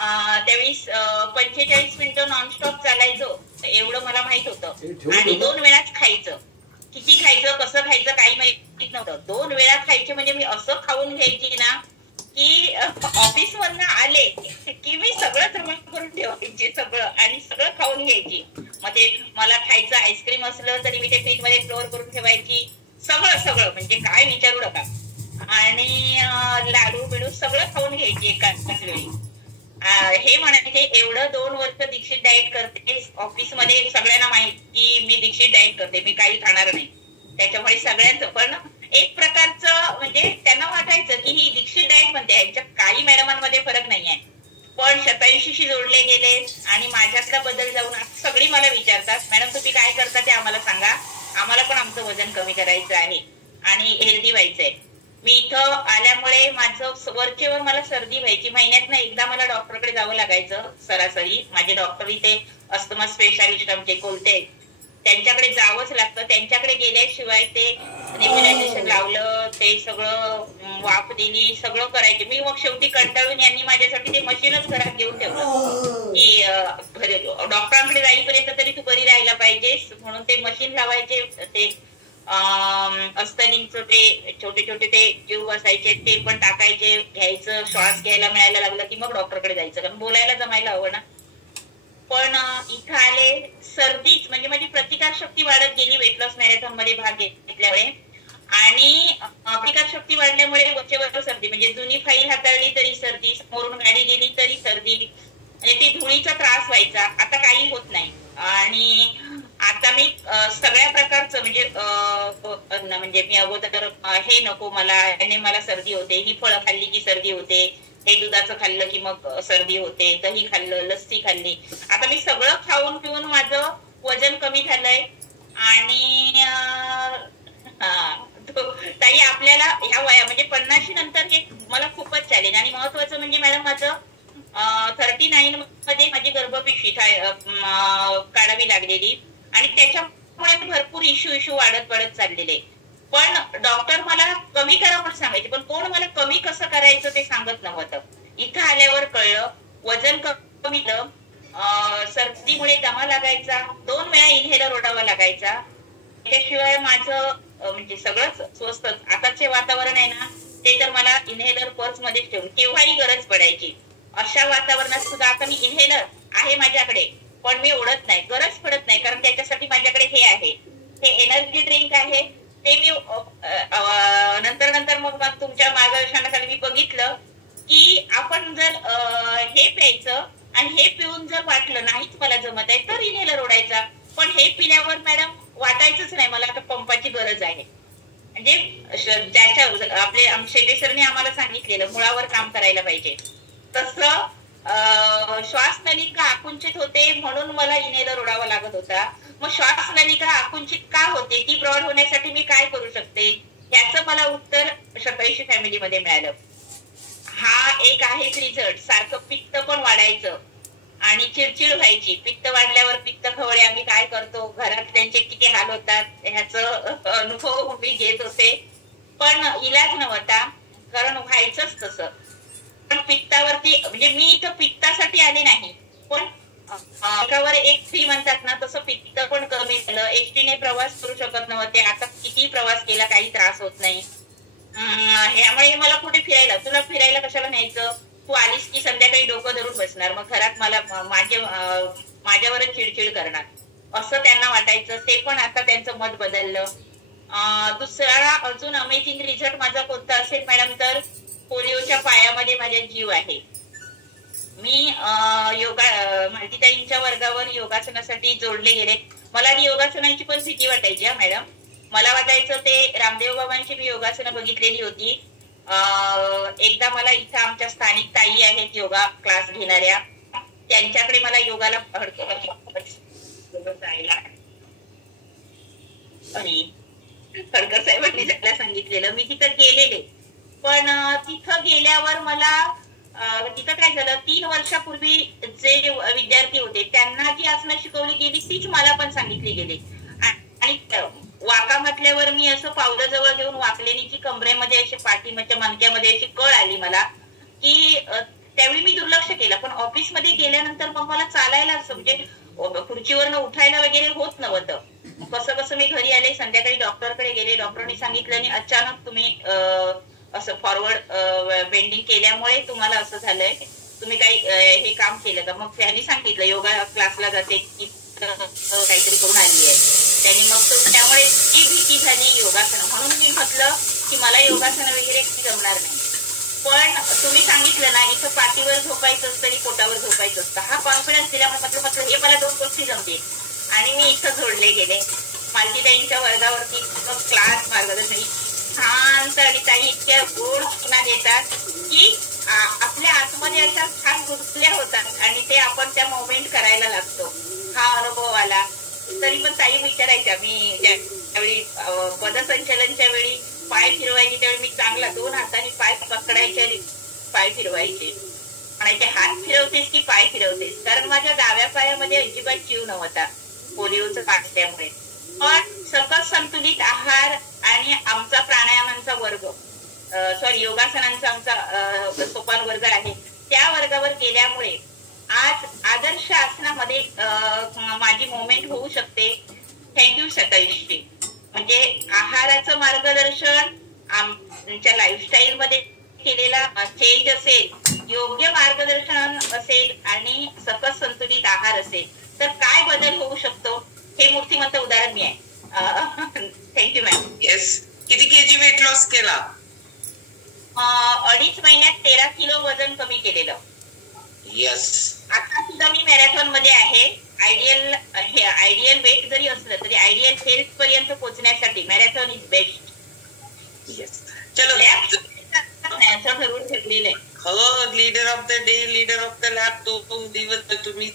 त्यावेळी 45 मिनिटं नॉनस्टॉप चालायचो, एवढं मला माहित होतं. आणि 2 वेळाच खायचं. किती खायचं, कसं खायचं काही माहित नव्हतं. 2 वेळा खायचे म्हणजे मी असं खाऊन घ्यायची ना की ऑफिस मधनं आले की मी सगळं जमा करून ठेवायचे सगळं, आणि सगळं खाऊन घ्यायची. मग ते मला खायचं आईस्क्रीम असलं तरी मी ते फ्रीज मध्ये स्टोअर करून ठेवायची. सगळं सगळं म्हणजे काय विचारू नका. आणि लाडू बिडू सगळं खाऊन घ्यायची एकाच वेळी. हे म्हणायचे एवढं 2 वर्ष दीक्षित डाएट करते, ऑफिस मध्ये सगळ्यांना माहित की मी दीक्षित डाएट करते, मी काही खाणार नाही. त्याच्यामुळे सगळ्यांचं पण एक प्रकारचं म्हणजे त्यांना वाटायचं की ही दीक्षित डाएट म्हणते, यांच्या काही मॅडमांमध्ये फरक नाहीये. पण शतायुषीशी जोडले गेले आणि माझ्यातला बदल जाऊन सगळी मला विचारतात, मॅडम तुम्ही काय करता ते आम्हाला सांगा, आम्हाला पण आमचं वजन कमी करायचं आहे आणि हेल्दी व्हायचंय. मी इथं आल्यामुळे माझं वरचेवर मला सर्दी व्हायची, महिन्यातनं एकदा मला डॉक्टरकडे जावं लागायचं सरासरी. माझे डॉक्टर इथे अस्थमा स्पेशालिस्ट आमचे कोलते, त्यांच्याकडे जावंच लागतं. त्यांच्याकडे गेल्याशिवाय ते नेब्युलायझेशन लावलं, ते सगळं वाफ दिली, सगळं करायचे. मी मग शेवटी कंटाळून यांनी माझ्यासाठी ते मशीनच घरात घेऊन ठेवलं की डॉक्टरांकडे जाईपर्यंत तरी तू बरी राहायला पाहिजेस म्हणून ते मशीन लावायचे. ते अस्तनींचं ते छोटे छोटे ते ट्यूब असायचे ते पण टाकायचे, घ्यायचं. श्वास घ्यायला मिळायला लागलं की मग डॉक्टरकडे जायचं, कारण बोलायला जमायला हवं ना. पण इथं आले सर्दीच म्हणजे माझी प्रतिकार शक्ती वाढत गेली वेट लॉस मॅरेथॉन मध्ये भाग घेतल्यामुळे. आणि प्रतिकार शक्ती वाढल्यामुळे वरचेवर सर्दी म्हणजे जुनी फाईल हाताळली तरी सर्दी, समोरून गाडी गेली तरी सर्दी, म्हणजे ती धुळीचा त्रास व्हायचा. आता काही होत नाही. आणि आता मी सगळ्या प्रकारचं म्हणजे मी अगोदर हे नको मला, याने मला सर्दी होते, ही फळं खाल्ली की सर्दी होते, हे दुधाचं खाल्लं की मग सर्दी होते, दही खाल्लं, लस्सी खाल्ली. आता मी सगळं खाऊन पिऊन माझं वजन कमी झालंय. आणि ताई आपल्याला ह्या वया म्हणजे 50 नंतर हे मला खूपच चॅलेंज. आणि महत्वाचं म्हणजे मॅडम माझं 39 मध्ये माझी गर्भपिशवी काढावी लागलेली आणि त्याच्यामुळे भरपूर इश्यू वाढत चाललेले. पण डॉक्टर मला कमी करा म्हणून सांगायचे, पण कोण मला कमी कसं करायचं ते सांगत नव्हतं. इथं आल्यावर कळलं वजन कमी, सर्दीमुळे दमा लागायचा, 2 वेळा इन्हेलर ओढावा लागायचा. त्याशिवाय माझं म्हणजे सगळंच स्वस्तच. आताचे वातावरण आहे ना ते तर मला इन्हेलर पर्स मध्ये ठेवून केव्हाही गरज पडायची. अशा वातावरणात सुद्धा आता मी इन्हेलर आहे माझ्याकडे, पण मी ओढत नाही, गरज पडत नाही, कारण त्याच्यासाठी माझ्याकडे हे आहे, हे एनर्जी ड्रिंक आहे. ते मी नंतर मग तुमच्या मार्गदर्शनाखाली मी बघितलं की आपण जर हे प्यायचं आणि हे पिऊन जर वाटलं नाहीच मला जमत आहे तर इन्हेलर ओढायचा. पण हे पिल्यावर मॅडम वाटायचंच नाही मला आता पंपाची गरज आहे. म्हणजे ज्याच्या आपले शेटे सरने आम्हाला सांगितलेलं मुळावर काम करायला पाहिजे, तसं श्वासनलिका आकुंचित होते म्हणून मला इन्हेलर ओढावा लागत होता. मग श्वासनलिका आकुंचित का होते, ती ब्रॉड होण्यासाठी मी काय करू शकते, याचं मला उत्तर शतायुषी फॅमिलीमध्ये मिळालं. हा एक आहे रिझल्ट. सारखं पित्त पण वाढायचं आणि चिडचिड व्हायची. पित्त वाढल्यावर पित्त खवळे आम्ही काय करतो, घरात त्यांचे किती हाल होतात ह्याचं अनुभव मी घेत होते. पण इलाज नव्हता, कारण व्हायचंच तसं. पण पित्तावरती म्हणजे मी इथं पित्तासाठी आले नाही, पण एकावर एक फ्री म्हणतात ना तसं पित्त पण कमी झालं. एसटीने प्रवास करू शकत नव्हते, आता किती प्रवास केला काही त्रास होत नाही. ह्यामुळे मला कुठे फिरायला, तुला फिरायला कशाला न्यायचं, तू आलीस की संध्याकाळी डोकं धरून बसणार, मग घरात मला माझ्यावरच चिडचिड करणार, असं त्यांना वाटायचं. ते पण आता त्यांचं मत बदललं. दुसरा अजून अमेझिंग रिझल्ट माझा कोणता असेल मॅडम, तर पोलिओच्या पायामध्ये माझा जीव आहे. मी मालतीताईंच्या वर्गावर योगासनासाठी जोडले गेले. मला योगासनांची पण भीती वाटायची हा मॅडम. मला वाटायचं ते रामदेव बाबांची मी योगासनं बघितलेली होती. एकदा मला इथं आमच्या स्थानिक ताई आहेत योगा क्लास घेणाऱ्या, त्यांच्याकडे मला योगाला जायला आणि फडकर साहेबांनी जायला सांगितलेलं. मी तिथं गेलेले, पण तिथं गेल्यावर मला तिथं काय झालं, 3 वर्षापूर्वी जे विद्यार्थी होते त्यांना जी आसनं शिकवली गेली तीच मला पण सांगितली गेली. आणि वाका म्हटल्यावर मी असं पावलं जवळ घेऊन वाकलेली की कमरेमध्ये अशी पाठीमध्ये मणक्यामध्ये अशी कळ आली मला की त्यावेळी मी दुर्लक्ष केलं. पण ऑफिसमध्ये गेल्यानंतर मग मला चालायला म्हणजे खुर्चीवरनं उठायला वगैरे होत नव्हतं. कसं कसं मी घरी आले, संध्याकाळी डॉक्टरकडे गेले. डॉक्टरनी सांगितलं आणि अचानक तुम्ही असं फॉरवर्ड बेंडिंग केल्यामुळे तुम्हाला असं झालंय, तुम्ही काही हे काम केलं का? मग त्यांनी सांगितलं योगा क्लासला जाते की काहीतरी करून आली आहे त्यांनी. मग त्यामुळे ती भीती झाली योगासन. म्हणून मी म्हटलं की मला योगासन वगैरे जमणार नाही. पण तुम्ही सांगितलं ना इथं पाठीवर झोपायचं असतं आणि पोटावर झोपायचं असतं, हा कॉन्फिडन्स दिल्यामुळे म्हटलं हे मला 2 गोष्टी जमतील. आणि मी इथं जोडले गेले. मालतीताईंच्या वर्गावरती क्लास मार्गदर्शन शांत आणि ताई इतक्या गोड सूचना देतात की आपल्या आतमध्ये अशा छान गुंतल्या होतात आणि ते आपण त्या मोमेंट करायला लागतो. हा अनुभव आला. तरी पण ताई विचारायच्या, मी त्यावेळी पदसंचलनच्या वेळी पाय फिरवायचे त्यावेळी मी चांगला 2 हाताने पाय पकडायचे आणि पाय फिरवायचे. म्हणायचे हात फिरवतेस की पाय फिरवतेस? कारण माझ्या डाव्या पायामध्ये अजिबात जीव नव्हता पोलिओचं असल्यामुळे. पण सकस संतुलित आहार आणि आमचा प्राणायामांचा वर्ग, योगासनांचा आमचा सोपान वर्ग आहे, त्या वर्गावर गेल्यामुळे आज आदर्श आसनामध्ये माझी मोमेंट होऊ शकते. थँक्यू सताईश्री. म्हणजे आहाराचं मार्गदर्शन, आमच्या लाईफस्टाईल मध्ये केलेला चेंज असेल, योग्य मार्गदर्शन असेल आणि सकस संतुलित आहार असेल तर काय बदल होऊ शकतो हे मूर्तिमंत उदाहरण मी आहे. Thank you ma'am. येस. किती केजी वेट लॉस केला? 2.5 महिन्यात 13 किलो वजन कमी केलेलं. यस. आता सुद्धा मी मॅरेथॉन मध्ये आहे. आयडियल वेट जरी असलं तरी आयडियल हेल्थ पर्यंत पोहोचण्यासाठी मॅरेथॉन इज बेस्ट. येस. चलो असं ठरवून ठेवलेलं आहे. हो, leader of the day, leader of the lab, तो दिवस तुम्ही